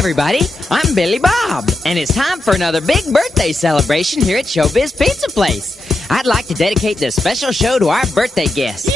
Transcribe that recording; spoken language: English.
everybody, I'm Billy Bob, and it's time for another big birthday celebration here at Showbiz Pizza Place. I'd like to dedicate this special show to our birthday guest.